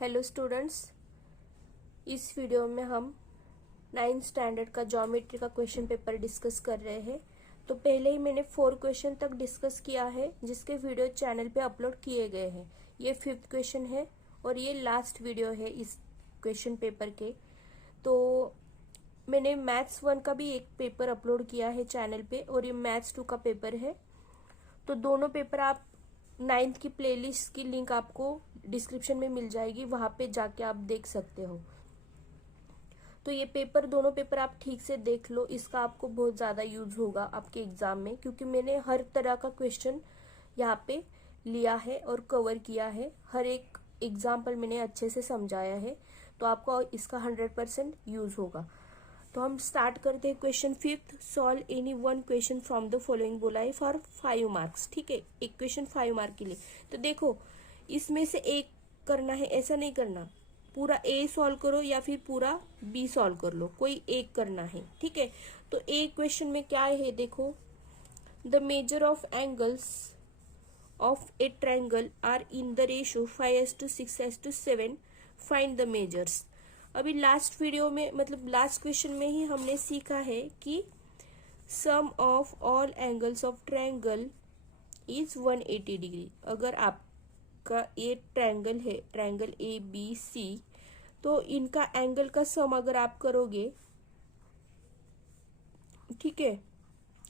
Hello students, इस video में हम 9th स्टैंडर्ड का ज्योमेट्री का क्वेश्चन पेपर डिस्कस कर रहे हैं। तो पहले ही मैंने 4 क्वेश्चन तक डिस्कस किया है जिसके वीडियो चैनल पे अपलोड किए गए हैं। ये 5th क्वेश्चन है और ये लास्ट वीडियो है इस क्वेश्चन पेपर के। तो मैंने मैथ्स 1 का भी एक पेपर अपलोड किया है चैनल पे और ये मैथ्स 2 का पेपर है। तो दोनों पेपर आप 9th की प्लेलिस्ट की लिंक आपको डिस्क्रिप्शन में मिल जाएगी, वहां पे जाके आप देख सकते हो। तो ये पेपर, दोनों पेपर आप ठीक से देख लो, इसका आपको बहुत ज्यादा यूज होगा आपके एग्जाम में, क्योंकि मैंने हर तरह का क्वेश्चन यहाँ पे लिया है और कवर किया है। हर एक एग्जाम्पल मैंने अच्छे से समझाया है, तो आपको इसका 100% यूज होगा। तो हम स्टार्ट करते हैं। Question 5th, solve any one question from the following बोला है फॉर 5 मार्क्स। ठीक है, एक क्वेश्चन 5 मार्क के लिए। तो देखो, इसमें से एक करना है, ऐसा नहीं करना पूरा ए सॉल्व करो या फिर पूरा बी सॉल्व कर लो, कोई एक करना है। ठीक है, तो एक क्वेश्चन में क्या है, देखो, the measure of angles of a triangle are in the ratio 5:6:7। Find the measures. अभी लास्ट वीडियो में, मतलब लास्ट क्वेश्चन में ही हमने सीखा है कि sum of all angles of triangle is 180 degree. अगर आपका ये ट्रायंगल है, ट्रायंगल ए बी सी, तो इनका एंगल का सम अगर आप करोगे, ठीक है,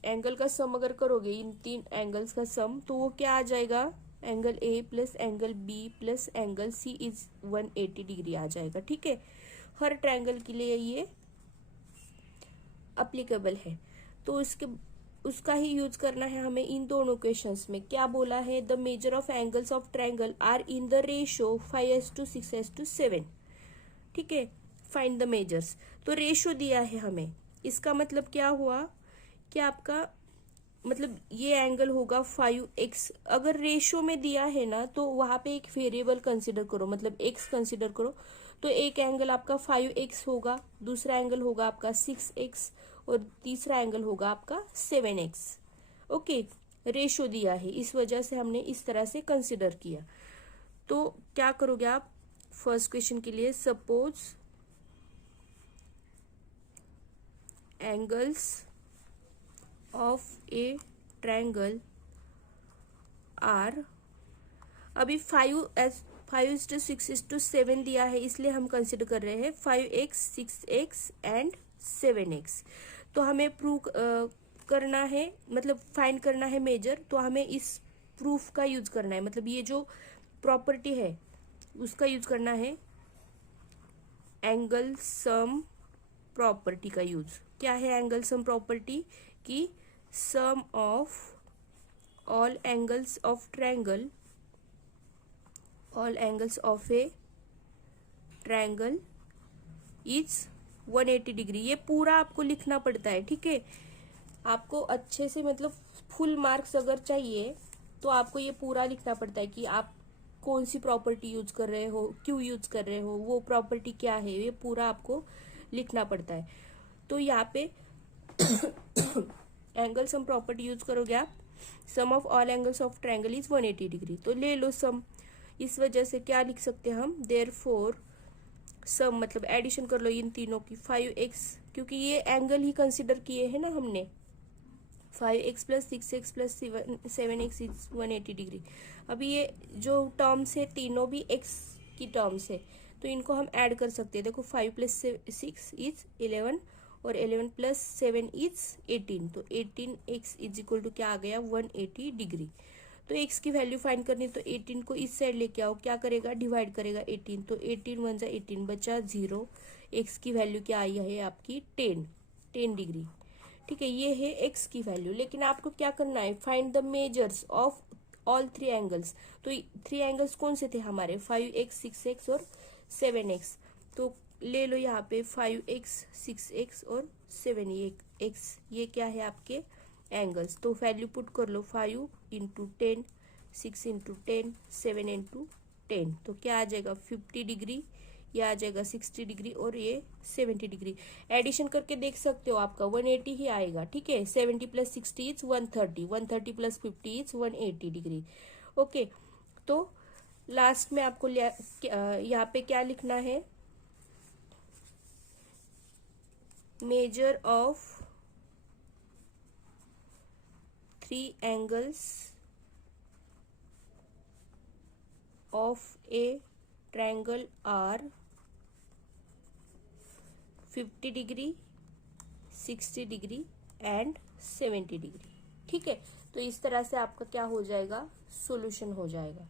एंगल का सम अगर करोगे, इन 3 एंगल्स का सम, तो वो क्या आ जाएगा, angle A plus angle B plus angle C is 180 degree आ जाएगा। ठीक है, हर ट्रायंगल के लिए ये अप्लीकेबल है। तो उसका ही यूज करना है हमें इन दोनों क्वेश्चंस में। क्या बोला है, the measure of angles of triangle are in the ratio 5:6:7। ठीक है, फाइंड द मेजर्स। तो रेशियो दिया है हमें, इसका मतलब क्या हुआ कि आपका, मतलब ये एंगल होगा 5x। अगर रेशियो में दिया है ना, तो वहां पे एक वेरिएबल कंसिडर करो, मतलब x कंसिडर करो। तो एक एंगल आपका 5x होगा, दूसरा एंगल होगा आपका 6x और तीसरा एंगल होगा आपका 7x। ओके, रेशियो दिया है, इस वजह से हमने इस तरह से कंसिडर किया। तो क्या करोगे आप फर्स्ट क्वेश्चन के लिए, suppose angles of a triangle are, अभी 5:6:7 दिया है, इसलिए हम कंसिडर कर रहे हैं 5x 6x एंड 7x। तो हमें प्रूव करना है, मतलब फाइंड करना है मेजर। तो हमें इस प्रूफ का यूज करना है, मतलब ये जो प्रॉपर्टी है उसका यूज करना है, एंगल सम प्रॉपर्टी का यूज। क्या है एंगल सम प्रॉपर्टी? कि sum of all angles of triangle, all angles of a triangle is 180 degree. ये पूरा आपको लिखना पड़ता है। ठीक है, आपको अच्छे से, मतलब फुल मार्क्स अगर चाहिए तो आपको ये पूरा लिखना पड़ता है कि आप कौन सी प्रॉपर्टी यूज कर रहे हो, क्यों यूज कर रहे हो, वो प्रॉपर्टी क्या है, ये पूरा आपको लिखना पड़ता है। तो यहाँ पे एंगल सम प्रॉपर्टी यूज करोगे आप, sum of all angles of triangle is 180 degree. तो ले लो सम, इस वजह से क्या लिख सकते हैं हम, देयरफॉर सम, मतलब एडिशन कर लो इन तीनों की, 5x, क्योंकि ये एंगल ही कंसिडर किए हैं ना हमने, 5x plus 6x plus 7x is 180 degree. अभी ये जो टर्म्स है तीनों भी x की टर्म्स है, तो इनको हम ऐड कर सकते हैं। देखो 5 प्लस 6 इज 11 और 11 प्लस 7 इज 18। तो 18x इज इक्वल टू क्या आ गया, 180 डिग्री। तो x की वैल्यू फाइंड करनी, तो 18 को इस साइड लेके आओ, क्या करेगा, डिवाइड करेगा 18। तो 18 1 जा 18 बचा 0। x की वैल्यू क्या आई है आपकी, 10 डिग्री। ठीक है, ये है x की वैल्यू। लेकिन आपको क्या करना है, find the measures of all 3 angles. तो 3 एंगल्स कौन से थे हमारे, 5x 6x और 7x। तो ले लो यहाँ पे 5x 6x और 7x, ये क्या है आपके एंगल्स। तो वैल्यू पुट कर लो, 5 इंटू 10, 6 इंटू 10, 7 इंटू 10। तो क्या आ जाएगा, 50 डिग्री, ये आ जाएगा 60 डिग्री और ये 70 डिग्री। एडिशन करके देख सकते हो, आपका 180 ही आएगा। ठीक है, 70 plus 60 is 130, 130 plus 50 is 180 degree. Okay, तो लास्ट में आपको यहाँ पे क्या लिखना है, measure of 3 angles of a triangle are 50 degree, 60 degree and 70 degree. ठीक है, तो इस तरह से आपका क्या हो जाएगा, सॉल्यूशन हो जाएगा।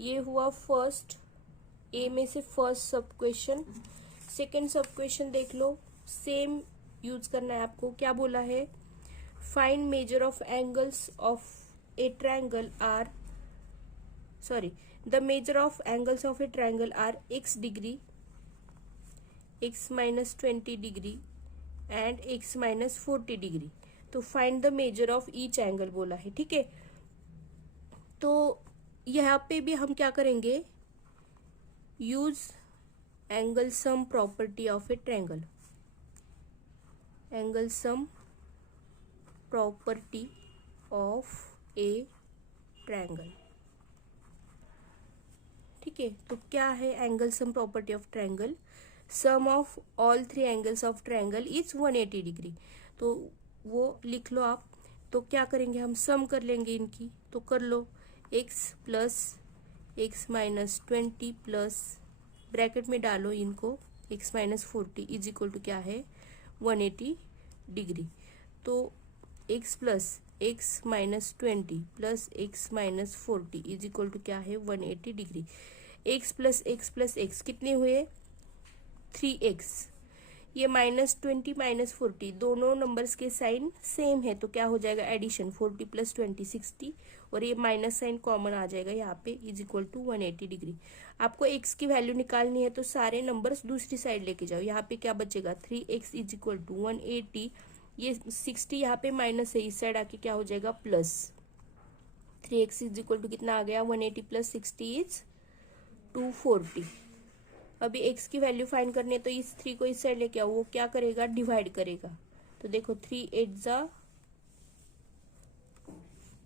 ये हुआ फर्स्ट, ए में से फर्स्ट सब क्वेश्चन। सेकेंड सब क्वेश्चन देख लो, सेम यूज करना है आपको। क्या बोला है, find measure of angles of a triangle are, sorry, the measure of angles of a triangle are x degree, x minus 20 degree and x minus 40 degree. तो find the measure of each angle बोला है। ठीक है, तो यहाँ पे भी हम क्या करेंगे, use angle sum property of a triangle, angle sum property of a triangle. ठीक है, तो क्या है angle sum property of triangle, sum of all 3 angles of triangle is 180 degree. तो वो लिख लो आप। तो क्या करेंगे, हम सम कर लेंगे इनकी, तो कर लो, x plus x minus 20 plus, bracket में डालो इनको, x minus 40 is equal to क्या है, 180 डिग्री। तो x plus x minus 20 plus x minus 40 is equal to क्या है, 180 डिग्री। x प्लस x कितने हुए, 3x। ये माइनस 20 माइनस 40 दोनों नंबर्स के साइन सेम है, तो क्या हो जाएगा, एडिशन, 40 प्लस 20 60, और ये माइनस साइन कॉमन आ जाएगा यहाँ पे, इज इक्वल टू 180 डिग्री। आपको x की वैल्यू निकालनी है, तो सारे नंबर्स दूसरी साइड लेके जाओ। यहाँ पे क्या बचेगा, 3x इज इक्वल टू 180, ये 60 यहाँ पे माइनस है, इस साइड आके क्या हो जाएगा, plus. 3x is equal to कितना आ गया, 180 प्लस 60 इज 240। अभी x की वैल्यू फाइंड करनी है, तो इस 3 को इस साइड लेके आओ, वो क्या करेगा, डिवाइड करेगा। तो देखो 3 8 जा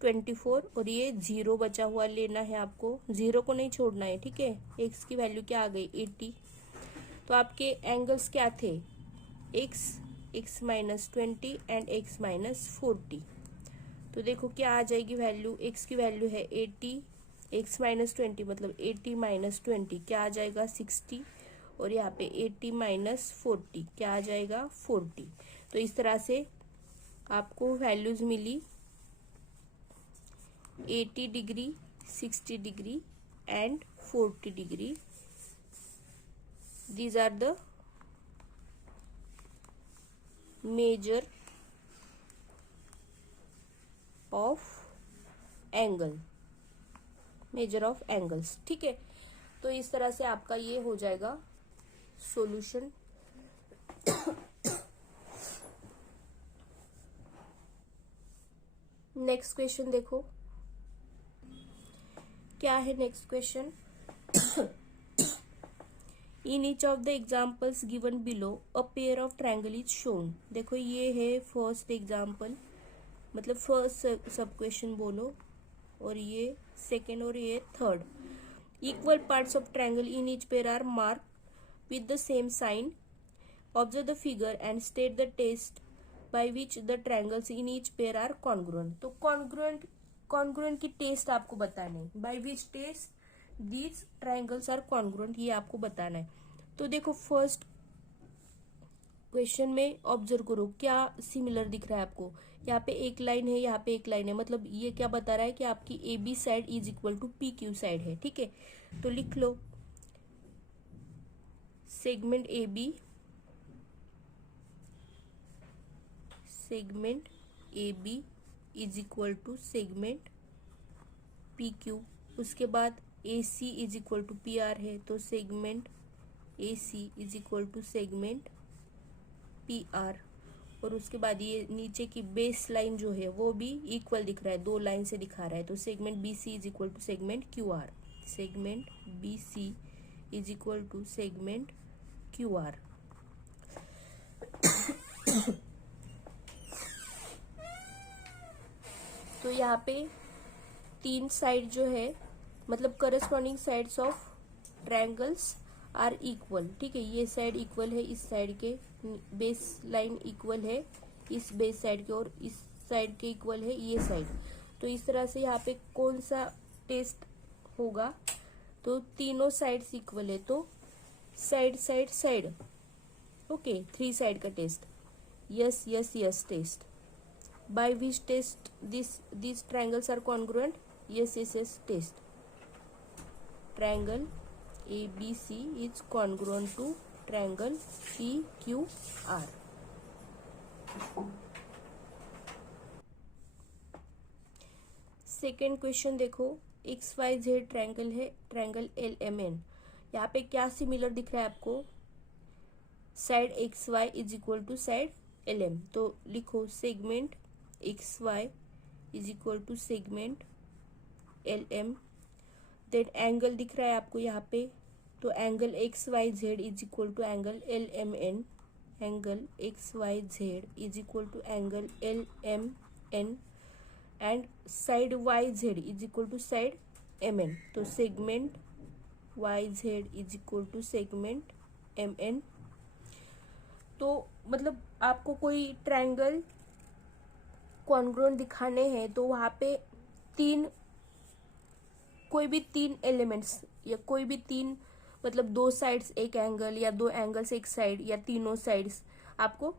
24, और ये 0 बचा हुआ लेना है आपको, 0 को नहीं छोड़ना है। ठीक है, x की वैल्यू क्या आ गई, 80। तो आपके एंगल्स क्या थे, x minus 20 and x minus 40। तो देखो क्या आ जाएगी वैल्यू, x की वैल्यू है 80, x माइनस 20 मतलब 80 माइनस 20 क्या आ जाएगा, 60, और यहाँ पे 80 माइनस 40 क्या आ जाएगा, 40। तो इस तरह से आपको वैल्यूज मिली 80 degree, 60 degree and 40 degree. These are the measure of angle, measure of angles. ठीक है, तो इस तरह से आपका ये हो जाएगा सॉल्यूशन। नेक्स्ट क्वेश्चन देखो, क्या है next question, in each of the examples given below a pair of triangle is shown. देखो ये है फर्स्ट एग्जाम्पल, मतलब फर्स्ट सब क्वेश्चन बोलो, और ये सेकेंड और ये third. Equal parts of triangle in each pair are mark with the same sign. Observe the figure and state the test by which the triangles in each pair are congruent. तो congruent की test आपको बताना है, by which test these triangles are congruent, ये आपको बताना है। तो देखो फर्स्ट क्वेश्चन में ऑब्जर्व करो क्या सिमिलर दिख रहा है आपको, यहाँ पे एक लाइन है, यहाँ पे एक लाइन है, मतलब ये क्या बता रहा है कि आपकी A B side is equal to P Q side है। ठीक है, तो लिख लो segment A B, segment A B is equal to segment P Q. उसके बाद A C is equal to P R है, तो segment A C is equal to segment P R. और उसके बाद ये नीचे की बेस लाइन जो है वो भी इक्वल दिख रहा है, 2 लाइन से दिखा रहा है, तो segment B C is equal to segment Q R, segment B C is equal to segment Q R. तो यहाँ पे तीन साइड जो है मतलब corresponding sides of triangles are equal, ठीक है। ये साइड इक्वल है इस साइड के, बेस लाइन इक्वल है इस बेस साइड के, और इस साइड के इक्वल है ये साइड। तो इस तरह से यहाँ पे कौन सा टेस्ट होगा, तो तीनों साइड्स इक्वल है तो side side side, okay, three side का test, yes yes yes test. By which test this triangles are congruent, yes yes yes test. Triangle ABC is congruent to triangle PQR. Second question देखो, XYZ triangle है, triangle LMN। यहाँ पे क्या similar दिख रहा है आपको, side XY is equal to side LM। तो लिखो segment XY is equal to segment LM। Then angle दिख रहा है आपको यहाँ पे, तो angle XYZ is equal to angle LMN। Angle XYZ is equal to angle LMN and side YZ is equal to side MN। तो segment YZ is equal to segment MN। तो मतलब आपको कोई ट्रायंगल कॉन्ग्रुएंट दिखाने हैं तो वहां पे कोई भी तीन एलिमेंट्स या कोई भी तीन मतलब दो साइड्स एक एंगल या दो एंगल्स एक साइड या तीनों साइड्स आपको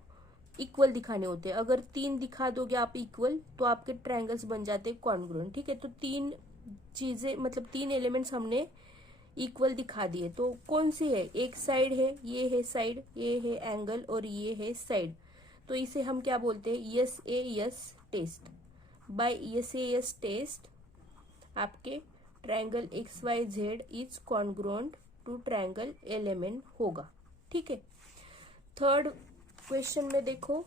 इक्वल दिखाने होते हैं। अगर तीन दिखा दोगे आप इक्वल तो आपके ट्रायंगल्स बन जाते हैं कॉन्ग्रुएंट, ठीक है। तो तीन चीजें मतलब तीन एलिमेंट्स हमने इक्वल दिखा दिए। तो कौन सी है, एक साइड है, ये है साइड, ये है एंगल और ये है साइड। तो इसे हम क्या बोलते हैं, S A S test. By S A S test आपके triangle XYZ is congruent to triangle LMN होगा, ठीक है। थर्ड क्वेश्चन में देखो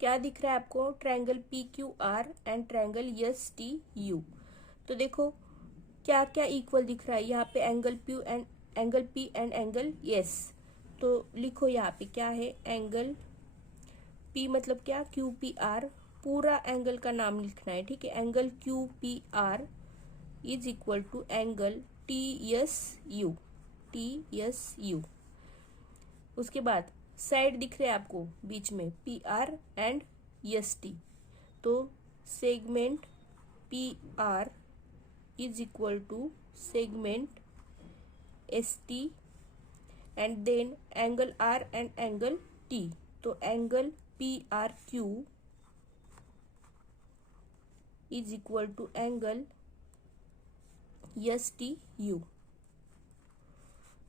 क्या दिख रहा है आपको, triangle PQR and triangle STU। तो देखो क्या क्या इक्वल दिख रहा है यहाँ पे, angle P and angle S। तो लिखो यहाँ पे क्या है, एंगल P मतलब क्या, QPR, पूरा एंगल का नाम लिखना है, ठीक है। Angle QPR is equal to angle TSU। उसके बाद साइड दिख रहे हैं आपको बीच में PR एंड ST। तो segment PR is equal to segment ST and then angle R and angle T। तो angle PRQ is equal to angle STU।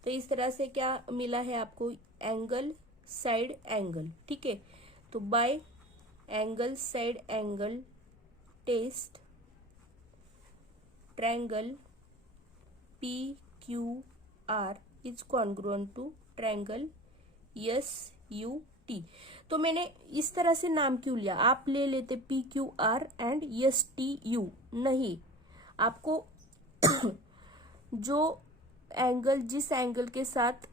तो इस तरह से क्या मिला है आपको, एंगल साइड एंगल, ठीक है। तो by angle side angle test triangle PQR is congruent to triangle SUT। तो मैंने इस तरह से नाम क्यों लिया, आप ले लेते PQR एंड STU, नहीं, आपको जो एंगल जिस एंगल के साथ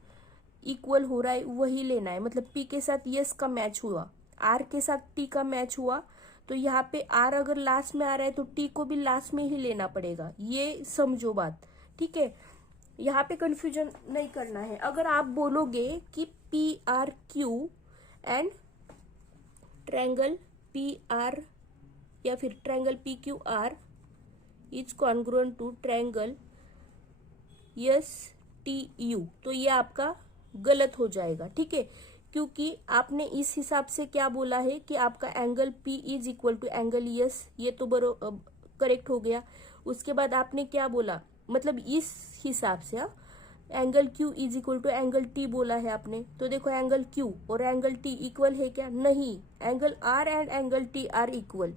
इक्वल हो रहा है वही लेना है। मतलब P के साथ S का मैच हुआ, R के साथ T का मैच हुआ, तो यहाँ पे R अगर लास्ट में आ रहा है तो T को भी लास्ट में ही लेना पड़ेगा, ये समझो बात, ठीक है। यहाँ पे कंफ्यूजन नहीं करना है। अगर आप बोलोगे कि PRQ एंड ट्रायंगल PR या फिर triangle PQR is congruent to triangle STU, तो ये आपका गलत हो जाएगा, ठीक है। क्योंकि आपने इस हिसाब से क्या बोला है कि आपका angle P is equal to angle S, ये तो करेक्ट हो गया। उसके बाद आपने क्या बोला, मतलब इस हिसाब से angle Q is equal to angle T बोला है आपने। तो देखो एंगल Q और एंगल T इक्वल है क्या, नहीं, angle R and angle T are equal.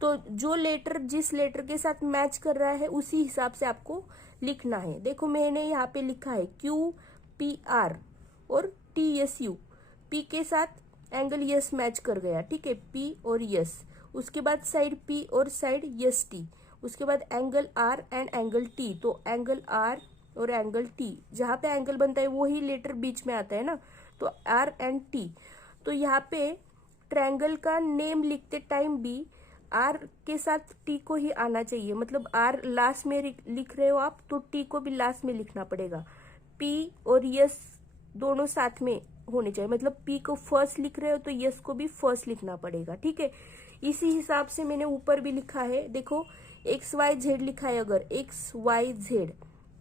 तो जो लेटर जिस लेटर के साथ मैच कर रहा है उसी हिसाब से आपको लिखना है। देखो मैंने यहाँ पे लिखा है QPR और TSU, P के साथ एंगल S मैच कर गया, ठीक है, P और S। उसके बाद साइड P और साइड ST। उसके बाद angle R and angle T, तो एंगल R और एंगल T, जहाँ पे एंगल बनता है वही लेटर बीच में आता है ना, तो R एंड T। तो यहाँ पे ट्रायंगल का नेम लिखते टाइम भी आर के साथ टी को ही आना चाहिए, मतलब आर लास्ट में लिख रहे हो आप तो टी को भी लास्ट में लिखना पड़ेगा। पी और यस दोनों साथ में होने चाहिए, मतलब पी को फर्स्ट लिख रहे हो तो यस को भी फर्स्ट लिखना पड़ेगा, ठीक है। इसी हिसाब से मैंने ऊपर भी लिखा है, देखो एक्स वाई जेड लिखा है, अगर एक्स वाई जेड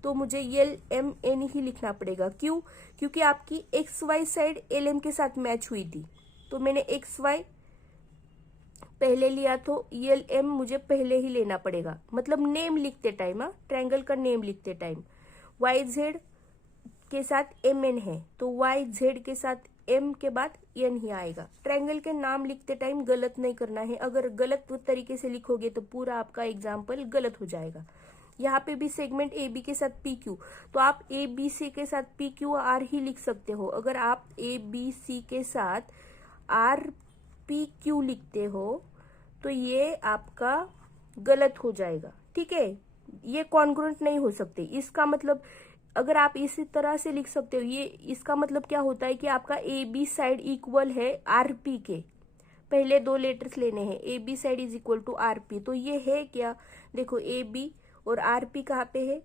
तो मुझे एल एम एन ही लिखना पड़ेगा। क्यों? क्योंकि आपकी X Y side L M के साथ मैच हुई थी, तो मैंने एक्स वाई पहले लिया तो एल एम मुझे पहले ही लेना पड़ेगा, मतलब नेम लिखते टाइम, ट्रायंगल का नेम लिखते टाइम। वाई जेड के साथ एम एन है तो वाई जेड के साथ एम के बाद एन ही आएगा। ट्रायंगल के नाम लिखते टाइम गलत नहीं करना है, अगर गलत तरीके से लिखोगे तो पूरा आपका एग्जाम्पल गलत हो जाएगा। यहाँ पे भी सेगमेंट ए बी के साथ पी क्यू, तो आप ए बी सी के साथ पी क्यू आर ही लिख सकते हो। अगर आप ए बी सी के साथ आर पी क्यू लिखते हो तो ये आपका गलत हो जाएगा, ठीक है। ये कॉन्ग्रुएंट नहीं हो सकते। इसका मतलब अगर आप इसी तरह से लिख सकते हो, ये इसका मतलब क्या होता है कि आपका ए बी साइड इक्वल है आर पी के, पहले दो लेटर्स लेने हैं, A B side is equal to R P. तो ये है क्या, देखो ए बी और आर पी कहाँ पे है,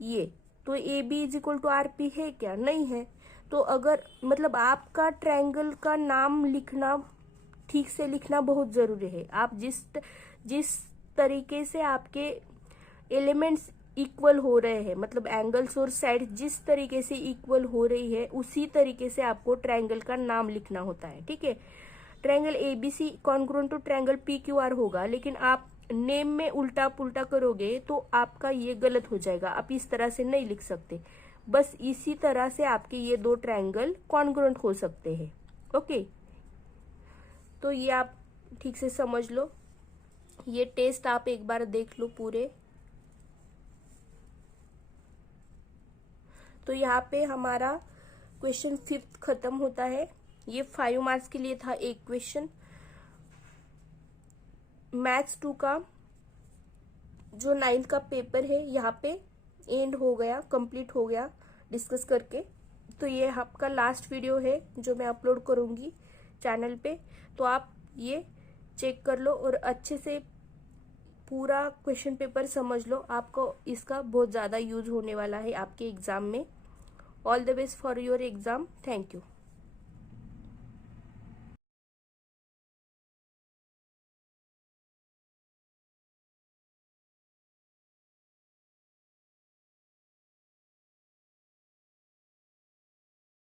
ये तो A B is equal to R P है क्या, नहीं है। तो अगर मतलब आपका ट्रायंगल का नाम लिखना ठीक से लिखना बहुत जरूरी है। आप जिस तरीके से आपके एलिमेंट्स इक्वल हो रहे हैं, मतलब एंगल्स और साइड जिस तरीके से इक्वल हो रही है उसी तरीके से आपको ट्रायंगल का नाम लिखना होता है, ठीक है। Triangle ABC congruent to triangle P Q R होगा, लेकिन आप नेम में उल्टा पुल्टा करोगे तो आपका ये गलत हो जाएगा। आप इस तरह से नहीं लिख सकते, बस इसी तरह से आपके ये दो ट्रायंगल कॉन्ग्रुएंट हो सकते हैं, ओके। तो ये आप ठीक से समझ लो, ये टेस्ट आप एक बार देख लो पूरे। तो यहाँ पे हमारा क्वेश्चन 5 खत्म होता है। ये 5 मार्क्स के लिए था एक क्वेश्चन। मैथ्स 2 का जो 9th का पेपर है यहाँ पे एंड हो गया, कंप्लीट हो गया डिस्कस करके। तो ये आपका लास्ट वीडियो है जो मैं अपलोड करूँगी चैनल पे, तो आप ये चेक कर लो और अच्छे से पूरा क्वेश्चन पेपर समझ लो, आपको इसका बहुत ज़्यादा यूज होने वाला है आपके एग्ज़ाम में। All the best for your exam, thank you.